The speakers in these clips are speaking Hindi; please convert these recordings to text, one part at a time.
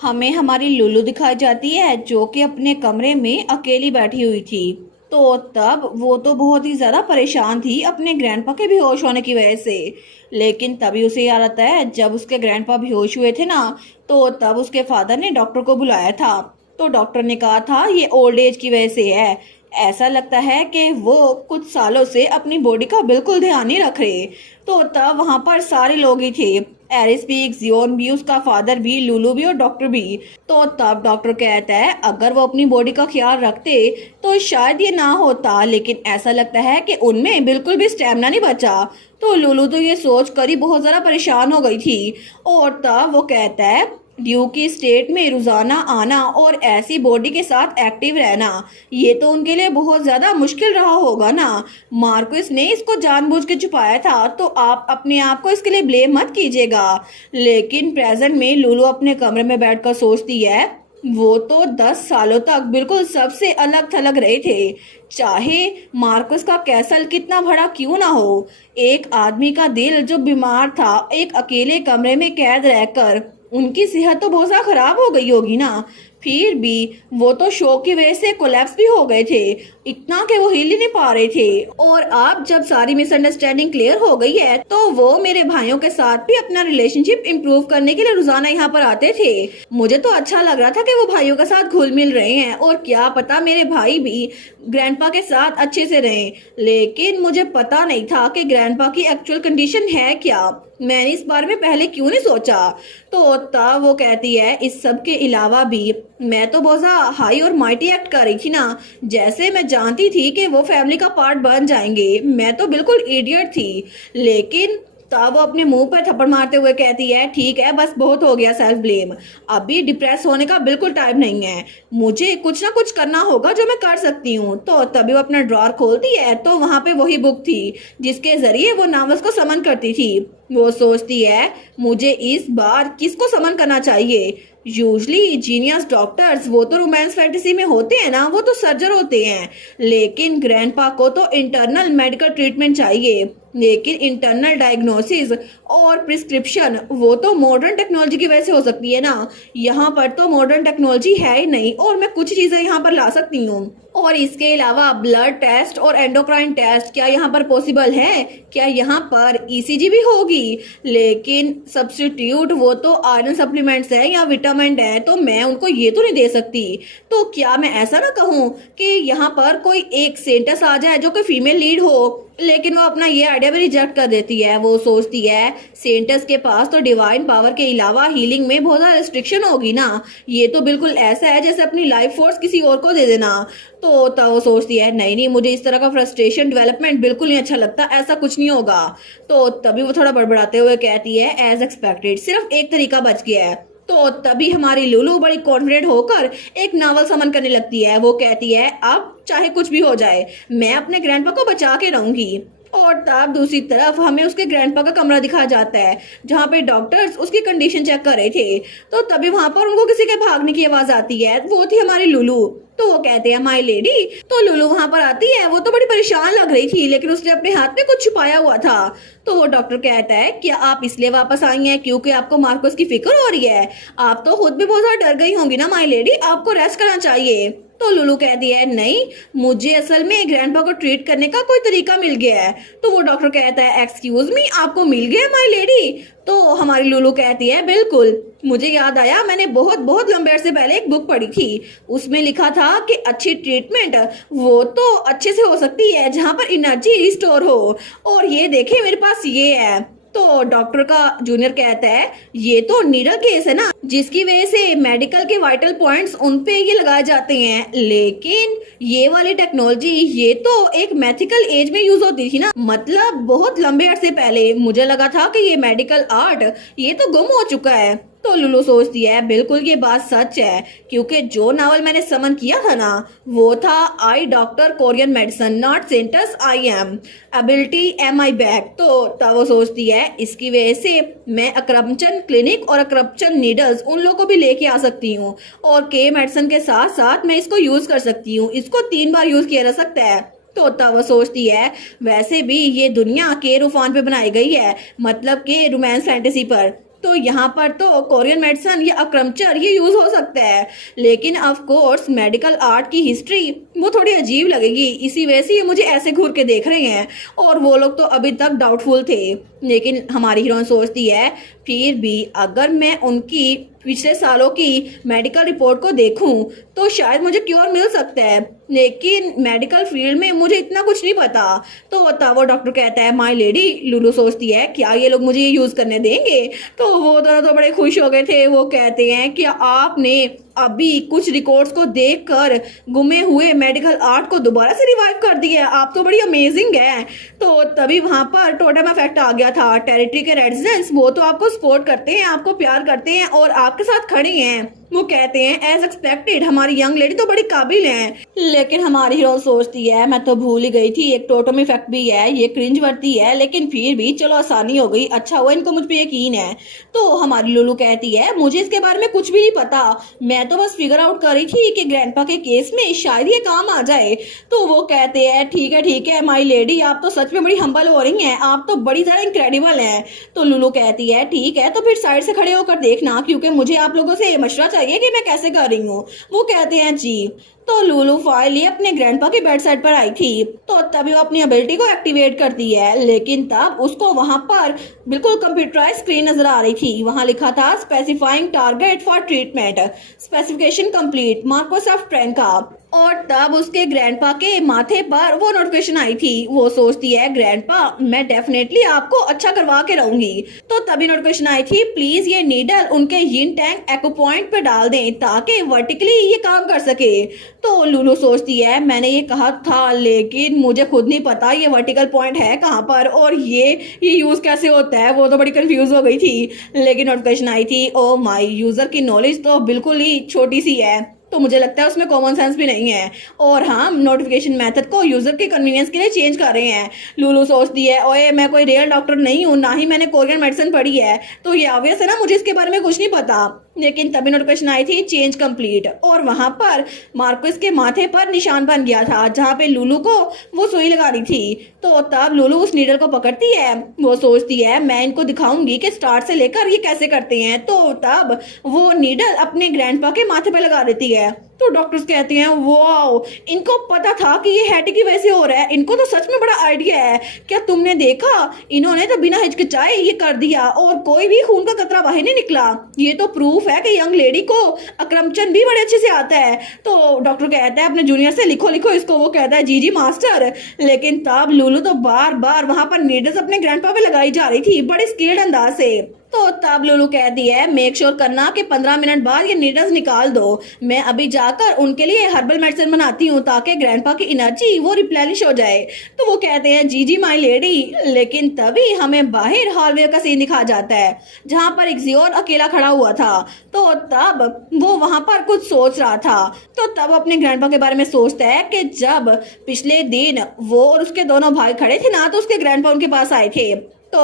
हमें हमारी लुलु दिखाई जाती है जो कि अपने कमरे में अकेली बैठी हुई थी। तो तब वो तो बहुत ही ज़्यादा परेशान थी अपने ग्रैंडपा के बेहोश होने की वजह से। लेकिन तभी उसे याद आता है जब उसके ग्रैंडपा बेहोश हुए थे ना, तो तब उसके फादर ने डॉक्टर को बुलाया था। तो डॉक्टर ने कहा था ये ओल्ड एज की वजह से है। ऐसा लगता है कि वो कुछ सालों से अपनी बॉडी का बिल्कुल ध्यान नहीं रख रहे। तो तब वहां पर सारे लोग ही थे, एरिस भी, जियोन भी, उसका फादर भी, लुलु भी और डॉक्टर भी। तो तब डॉक्टर कहता है अगर वो अपनी बॉडी का ख्याल रखते तो शायद ये ना होता, लेकिन ऐसा लगता है कि उनमें बिल्कुल भी स्टेमिना नहीं बचा। तो लुलु तो ये सोच कर ही बहुत ज़्यादा परेशान हो गई थी। और तब वो कहता है ड्यू की स्टेट में रोजाना आना और ऐसी बॉडी के साथ एक्टिव रहना, ये तो उनके लिए बहुत ज्यादा मुश्किल रहा होगा ना। मार्कस ने इसको जानबूझ के छुपाया था, तो आप अपने आप को इसके लिए ब्लेम मत कीजिएगा। लेकिन प्रेजेंट में लुलु अपने कमरे में बैठकर सोचती है वो तो 10 सालों तक बिल्कुल सबसे अलग थलग रहे थे। चाहे मार्कस का कैसल कितना बड़ा क्यों ना हो, एक आदमी का दिल जो बीमार था, एक अकेले कमरे में कैद रहकर उनकी सेहत तो बहुत ज़्यादा खराब हो गई होगी ना। फिर भी वो तो शोक की वजह से कोलैप्स भी हो गए थे, इतना कि वो हिल ही नहीं पा रहे थे। और अब जब सारी मिसअंडरस्टैंडिंग क्लियर हो गई है तो वो मेरे भाइयों के साथ भी अपना रिलेशनशिप इम्प्रूव करने के लिए रोजाना यहाँ पर आते थे। मुझे तो अच्छा लग रहा था कि वो भाइयों के साथ घुल मिल रहे हैं और क्या पता मेरे भाई भी ग्रैंडपा के साथ अच्छे से रहें। लेकिन मुझे पता नहीं था कि ग्रैंडपा की एक्चुअल कंडीशन है क्या। मैंने इस बारे में पहले क्यों नहीं सोचा। तो तब वो कहती है इस सब के अलावा भी मैं तो बहुत ज्यादा हाई और माइटी एक्ट कर रही थी ना, जैसे मैं जानती थी कि वो फैमिली का पार्ट बन जाएंगे। मैं तो बिल्कुल इडियट थी। लेकिन तब वो अपने मुंह पर थप्पड़ मारते हुए कहती है ठीक है, बस बहुत हो गया सेल्फ ब्लेम। अभी डिप्रेस होने का बिल्कुल टाइम नहीं है, मुझे कुछ ना कुछ करना होगा जो मैं कर सकती हूँ। तो तभी वो अपना ड्रॉर खोलती है तो वहां पे वही बुक थी जिसके जरिए वो नावल्स को समन करती थी। वो सोचती है मुझे इस बार किसको समन करना चाहिए। यूजली जीनियस डॉक्टर्स वो तो रोमांस फैंटेसी में होते हैं ना, वो तो सर्जर होते हैं। लेकिन ग्रैंडपा को तो इंटरनल मेडिकल ट्रीटमेंट चाहिए। लेकिन इंटरनल डायग्नोसिस और प्रिस्क्रिप्शन वो तो मॉडर्न टेक्नोलॉजी की वजह से हो सकती है ना। यहाँ पर तो मॉडर्न टेक्नोलॉजी है ही नहीं और मैं कुछ चीजें यहाँ पर ला सकती हूँ। और इसके अलावा ब्लड टेस्ट और एंडोक्राइन टेस्ट क्या यहाँ पर पॉसिबल है? क्या यहाँ पर ईसीजी भी होगी? लेकिन सब्स्टिट्यूट वो तो आयरन सप्लीमेंट्स है या विटामिन है, तो मैं उनको ये तो नहीं दे सकती। तो क्या मैं ऐसा ना कहूँ कि यहाँ पर कोई एक सेंटस आ जाए जो कि फीमेल लीड हो? लेकिन वो अपना ये आइडिया भी रिजेक्ट कर देती है। वो सोचती है सेंटस के पास तो डिवाइन पावर के अलावा हीलिंग में बहुत ज़्यादा रिस्ट्रिक्शन होगी ना। ये तो बिल्कुल ऐसा है जैसे अपनी लाइफ फोर्स किसी और को दे देना। तो तब वो सोचती है नहीं नहीं, मुझे इस तरह का फ्रस्ट्रेशन डेवलपमेंट बिल्कुल नहीं अच्छा लगता, ऐसा कुछ नहीं होगा। तो तभी वो थोड़ा बड़बड़ाते हुए कहती है एज एक्सपेक्टेड सिर्फ एक तरीका बच गया है। तो तभी हमारी लुलु बड़ी कॉन्फिडेंट होकर एक नावल समन करने लगती है। वो कहती है अब चाहे कुछ भी हो जाए मैं अपने ग्रैंडपा को बचा के रहूंगी। और तब दूसरी तरफ हमें उसके ग्रैंडपा का कमरा दिखा जाता है जहाँ पे डॉक्टर्स उसकी कंडीशन चेक कर रहे थे। तो तभी वहां पर उनको किसी के भागने की आवाज आती है, वो थी हमारी लुलु। तो वो कहते हैं माय लेडी। तो लुलु वहां पर आती है, वो तो बड़ी परेशान लग रही थी लेकिन उसने अपने हाथ में कुछ छुपाया हुआ था। तो वो डॉक्टर कहता है क्या आप इसलिए वापस आई हैं क्योंकि आपको मार्कस की फिक्र हो रही है? आप तो खुद भी बहुत ज्यादा डर गई होंगी ना माय लेडी, आपको रेस्ट करना चाहिए। तो लुलु कहती है नहीं, मुझे असल में ग्रैंडपा को ट्रीट करने का कोई तरीका मिल गया है। तो वो डॉक्टर कहता है एक्सक्यूज मी, आपको मिल गया माय लेडी? तो हमारी लुलु कहती है बिल्कुल, मुझे याद आया मैंने बहुत बहुत लंबे अरसे पहले एक बुक पढ़ी थी, उसमें लिखा था कि अच्छी ट्रीटमेंट वो तो अच्छे से हो सकती है जहां पर एनर्जी रिस्टोर हो। और ये देखे मेरे पास ये है। तो डॉक्टर का जूनियर कहता है ये तो नीडल केस है ना, जिसकी वजह से मेडिकल के वाइटल पॉइंट्स उन पे ये लगाए जाते हैं। लेकिन ये वाली टेक्नोलॉजी ये तो एक मैथिकल एज में यूज होती थी ना, मतलब बहुत लंबे अरसे पहले। मुझे लगा था कि ये मेडिकल आर्ट ये तो गुम हो चुका है। तो लुलु सोचती है बिल्कुल ये बात सच है क्योंकि जो नावल मैंने समन किया था ना वो था I doctor Korean medicine not cents I am ability am I back. तो तब वो सोचती है इसकी वजह से मैं अक्रप्शन क्लिनिक और अक्रप्शन नीडल्स उन लोगों को भी लेके आ सकती हूँ और के मेडिसिन के साथ साथ मैं इसको यूज कर सकती हूँ, इसको 3 बार यूज किया जा सकता है। तो तब वो सोचती है वैसे भी ये दुनिया के रूफान पे बनाई गई है, मतलब के रोमांस फैंटेसी पर। तो यहाँ पर तो कोरियन मेडिसिन या अक्रमचर ये यूज हो सकता है, लेकिन ऑफ कोर्स मेडिकल आर्ट की हिस्ट्री वो थोड़ी अजीब लगेगी, इसी वजह से ये मुझे ऐसे घूर के देख रहे हैं। और वो लोग तो अभी तक डाउटफुल थे, लेकिन हमारी हीरोइन सोचती है फिर भी अगर मैं उनकी पिछले सालों की मेडिकल रिपोर्ट को देखूं तो शायद मुझे क्योर मिल सकता है, लेकिन मेडिकल फील्ड में मुझे इतना कुछ नहीं पता। तो तब वो डॉक्टर कहता है माय लेडी। लुलू सोचती है क्या ये लोग मुझे ये यूज करने देंगे, तो वो दोनों तो बड़े खुश हो गए थे। वो कहते हैं कि आपने अभी कुछ रिकॉर्ड्स को देखकर गुमे हुए मेडिकल आर्ट को दोबारा से रिवाइव कर दिया, आप तो बड़ी अमेजिंग है। तो तभी वहां पर टोटेम इफेक्ट आ गया था। टेरिटरी के रेजिडेंट्स वो तो आपको सपोर्ट करते हैं, आपको प्यार करते हैं और आपके साथ खड़े हैं। वो कहते हैं एज एक्सपेक्टेड हमारी यंग लेडी तो बड़ी काबिल है। लेकिन हमारी हीरो सोचती है मैं तो भूल ही गई थी एक टोटेम इफेक्ट भी है, ये क्रिंज वर्दी है, लेकिन फिर भी चलो आसानी हो गई, अच्छा हुआ इनको मुझ पे यकीन है। तो हमारी लुलू कहती है मुझे इसके बारे में कुछ भी नहीं पता, मैं तो बस फिगर आउट कर रही थी कि ग्रैंडपा के केस में शायद ये काम आ जाए। तो वो कहते हैं ठीक है माई लेडी, आप तो सच में बड़ी हम्बल हो रही हैं, आप तो बड़ी ज़्यादा इनक्रेडिबल हैं। तो लुलू कहती है ठीक है तो फिर साइड से खड़े होकर देखना, क्योंकि मुझे आप लोगों से मशवरा चाहिए कि मैं कैसे कर रही हूँ। वो कहते हैं जी। तो लुलू फाइल लिए अपने ग्रैंडपा के बेड साइड पर आई थी, तो तभी वो अपनी एबिलिटी को एक्टिवेट करती है, लेकिन तब उसको वहां पर बिल्कुल कंप्यूटराइज स्क्रीन नजर आ रही थी। वहां लिखा था specifying target for treatment, specification complete, Microsoft प्रेंका। और तब उसके ग्रैंडपा के माथे पर वो नोटिफिकेशन आई थी। वो सोचती है ग्रैंडपा मैं डेफिनेटली आपको अच्छा करवा के रहूंगी। तो तभी नोटिफिकेशन आई थी प्लीज ये नीडल उनके यिन टैंग एक्ो पॉइंट पे डाल दें ताकि वर्टिकली ये काम कर सके। तो लुलू सोचती है मैंने ये कहा था लेकिन मुझे खुद नहीं पता ये वर्टिकल पॉइंट है कहाँ पर और ये यूज कैसे होता है। वो तो बड़ी कंफ्यूज हो गई थी, लेकिन नोटिफिकेशन आई थी ओ माय यूजर की नॉलेज तो बिल्कुल ही छोटी सी है, तो मुझे लगता है उसमें कॉमन सेंस भी नहीं है और हम नोटिफिकेशन मेथड को यूजर के कन्वीनियंस के लिए चेंज कर रहे हैं। लुलू सोचती है ओए मैं कोई रियल डॉक्टर नहीं हूँ, ना ही मैंने कोरियन मेडिसिन पढ़ी है, तो ये ऑब्वियस है ना मुझे इसके बारे में कुछ नहीं पता। लेकिन तभी नोटिफिकेशन आई थी चेंज कंप्लीट और वहां पर मार्कस के माथे पर निशान बन गया था जहां पे लुलू को वो सुई लगा रही थी। तो तब लुलू उस नीडल को पकड़ती है, वो सोचती है मैं इनको दिखाऊंगी कि स्टार्ट से लेकर ये कैसे करते हैं। तो तब वो नीडल अपने ग्रैंडपा के माथे पर लगा देती है। तो डॉक्टर्स कहते हैं वाओ इनको पता था कि ये हेडेक की वजह से हो रहा है, इनको तो सच में बड़ा आइडिया है। क्या तुमने देखा इन्होंने तो बिना हिचकिचाए ये कर दिया और कोई भी खून का कतरा बाहर नहीं निकला, ये तो प्रूफ है कि यंग लेडी को अक्रमचंद भी बड़े अच्छे से आता है। तो डॉक्टर कहता है अपने जूनियर से लिखो इसको। वो कहता है जी मास्टर। लेकिन तब लुलू तो बार बार वहां पर नीडल्स अपने ग्रैंडपा पे लगाई जा रही थी बड़े स्किल्ड अंदाज से। तो तब लुलू कहती है मेक श्योर करना कि 15 मिनट बाद ये नीडल्स निकाल दो, मैं अभी जाकर उनके लिए हर्बल मेडिसिन बनाती हूँ ताकि ग्रैंडपा की एनर्जी वो रिप्लेनिश हो जाए। तो वो कहते हैं जी माय लेडी। लेकिन तभी हमें बाहर हॉलवे का सीन दिखा जाता है जहाँ पर एक्सियोर अकेला खड़ा हुआ था। तो तब वो वहां पर कुछ सोच रहा था। तो तब अपने ग्रैंडपा के बारे में सोचता है कि जब पिछले दिन वो और उसके दोनों भाई खड़े थे ना तो उसके ग्रैंडपा उनके पास आए थे। तो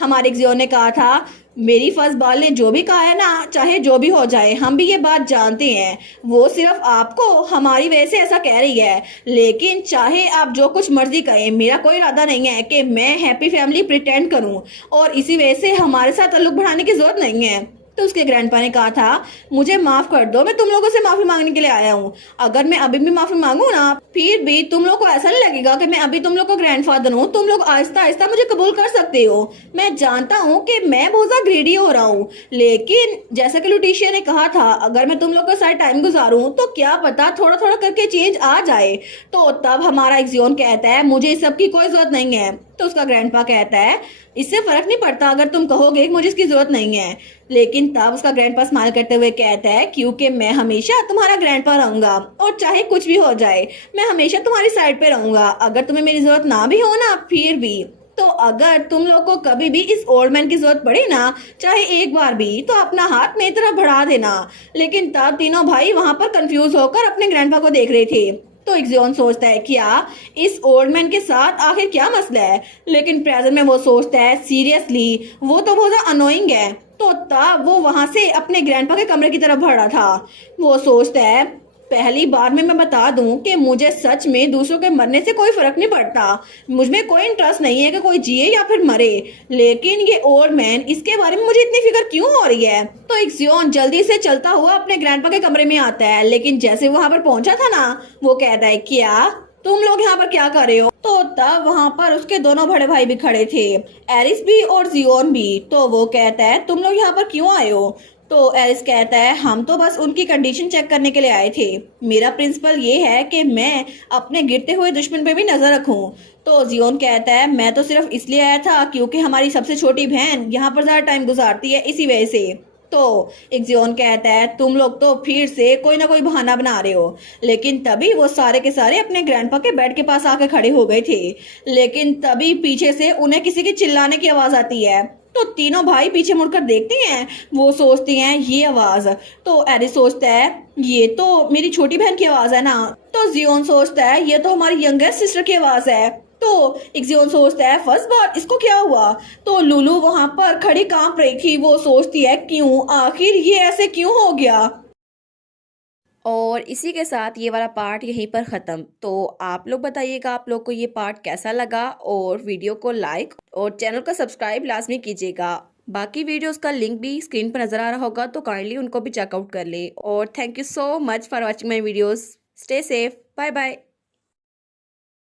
हमारे एक्सियोर ने कहा था मेरी फर्स्ट बाल ने जो भी कहा है ना चाहे जो भी हो जाए हम भी ये बात जानते हैं, वो सिर्फ आपको हमारी वजह से ऐसा कह रही है, लेकिन चाहे आप जो कुछ मर्जी कहें मेरा कोई इरादा नहीं है कि मैं हैप्पी फैमिली प्रिटेंड करूं और इसी वजह से हमारे साथ ताल्लुक बढ़ाने की जरूरत नहीं है। तो उसके ग्रैंडपा ने कहा था मुझे माफ कर दो, मैं तुम लोगों से माफी मांगने के लिए आया हूँ, अगर मैं अभी भी माफी मांगू ना फिर भी तुम लोग को ऐसा नहीं लगेगा कि मैं अभी तुम लोग को ग्रैंडफादर हूँ, तुम लोग आहिस्ता आहिस्ता मुझे कबूल कर सकते हो। मैं जानता हूँ कि मैं बहुत ज्यादा ग्रीडी हो रहा हूँ, लेकिन जैसा कि लुटिशिया ने कहा था अगर मैं तुम लोग के साथ टाइम गुजारूं तो क्या पता थोड़ा थोड़ा करके चेंज आ जाए। तो तब हमारा एक्सियोन कहता है मुझे इस सब की कोई जरूरत नहीं है। तो उसका ग्रैंडपा कहता है इससे फर्क नहीं पड़ता अगर तुम कहोगे मुझे इसकी जरूरत नहीं है। लेकिन तब उसका ग्रैंडपा स्माइल करते हुए कहता है क्योंकि मैं हमेशा तुम्हारा ग्रैंडपा रहूंगा और चाहे कुछ भी हो जाए मैं हमेशा तुम्हारी साइड पे रहूंगा, अगर तुम्हें मेरी जरूरत ना भी हो ना फिर भी। तो अगर तुम लोग को कभी भी इस ओल्ड मैन की जरूरत पड़े ना चाहे एक बार भी तो अपना हाथ मेरी तरफ बढ़ा देना। लेकिन तब तीनों भाई वहां पर कंफ्यूज होकर अपने ग्रैंडपा को देख रहे थे। तो एक्सियोन सोचता है क्या इस ओल्ड मैन के साथ आखिर क्या मसला है, लेकिन प्रेजेंट में वो सोचता है सीरियसली वो तो बहुत ज्यादा अनोइंग है। तो तब वो वहां से अपने ग्रैंडपा के कमरे की तरफ बढ़ रहा था। वो सोचता है पहली बार में मैं बता दूं कि मुझे सच में दूसरों के मरने से कोई फर्क नहीं पड़ता। मुझमें कोई इंटरेस्ट नहीं है कि कोई जिए या फिर मरे। लेकिन ये ओल्ड मैन, इसके बारे में मुझे इतनी फिक्र क्यों हो रही है? तो इक्सियोन जल्दी से चलता हुआ अपने ग्रैंडपा के कमरे में आता है, लेकिन जैसे वहां पर पहुंचा था ना, वो कहता है, क्या तुम लोग यहाँ पर क्या कर रहे हो? तो तब वहां पर उसके दोनों बड़े भाई भी खड़े थे, एरिस भी और जियोन भी। तो वो कहता है, तुम लोग यहाँ पर क्यों आए हो? तो एरिस कहता है, हम तो बस उनकी कंडीशन चेक करने के लिए आए थे। मेरा प्रिंसिपल ये है कि मैं अपने गिरते हुए दुश्मन पे भी नजर रखूं। तो जियोन कहता है, मैं तो सिर्फ इसलिए आया था क्योंकि हमारी सबसे छोटी बहन यहाँ पर ज्यादा टाइम गुजारती है, इसी वजह से। तो इक्सियोन कहता है, तुम लोग तो फिर से कोई ना कोई बहाना बना रहे हो। लेकिन तभी वो सारे के सारे अपने ग्रैंडपा के बेड के पास आके खड़े हो गए थे। लेकिन तभी पीछे से उन्हें किसी की चिल्लाने की आवाज आती है। तो तीनों भाई पीछे मुड़कर देखते हैं। वो सोचते हैं ये आवाज, तो एरिस सोचता है ये तो मेरी छोटी बहन की आवाज है ना। तो जियोन सोचता है ये तो हमारी यंगेस्ट सिस्टर की आवाज है। तो इक्सियोन सोचता है, फर्स्ट बार इसको क्या हुआ? तो लुलू वहां पर खड़ी कांप रही थी। वो सोचती है, क्यों, आखिर ये ऐसे क्यों हो गया? और इसी के साथ ये वाला पार्ट यहीं पर ख़त्म। तो आप लोग बताइएगा आप लोग को ये पार्ट कैसा लगा, और वीडियो को लाइक और चैनल को सब्सक्राइब लाजमी कीजिएगा। बाकी वीडियोस का लिंक भी स्क्रीन पर नज़र आ रहा होगा, तो काइंडली उनको भी चेकआउट कर ले। और thank you so much for watching my videos. Stay safe, bye bye.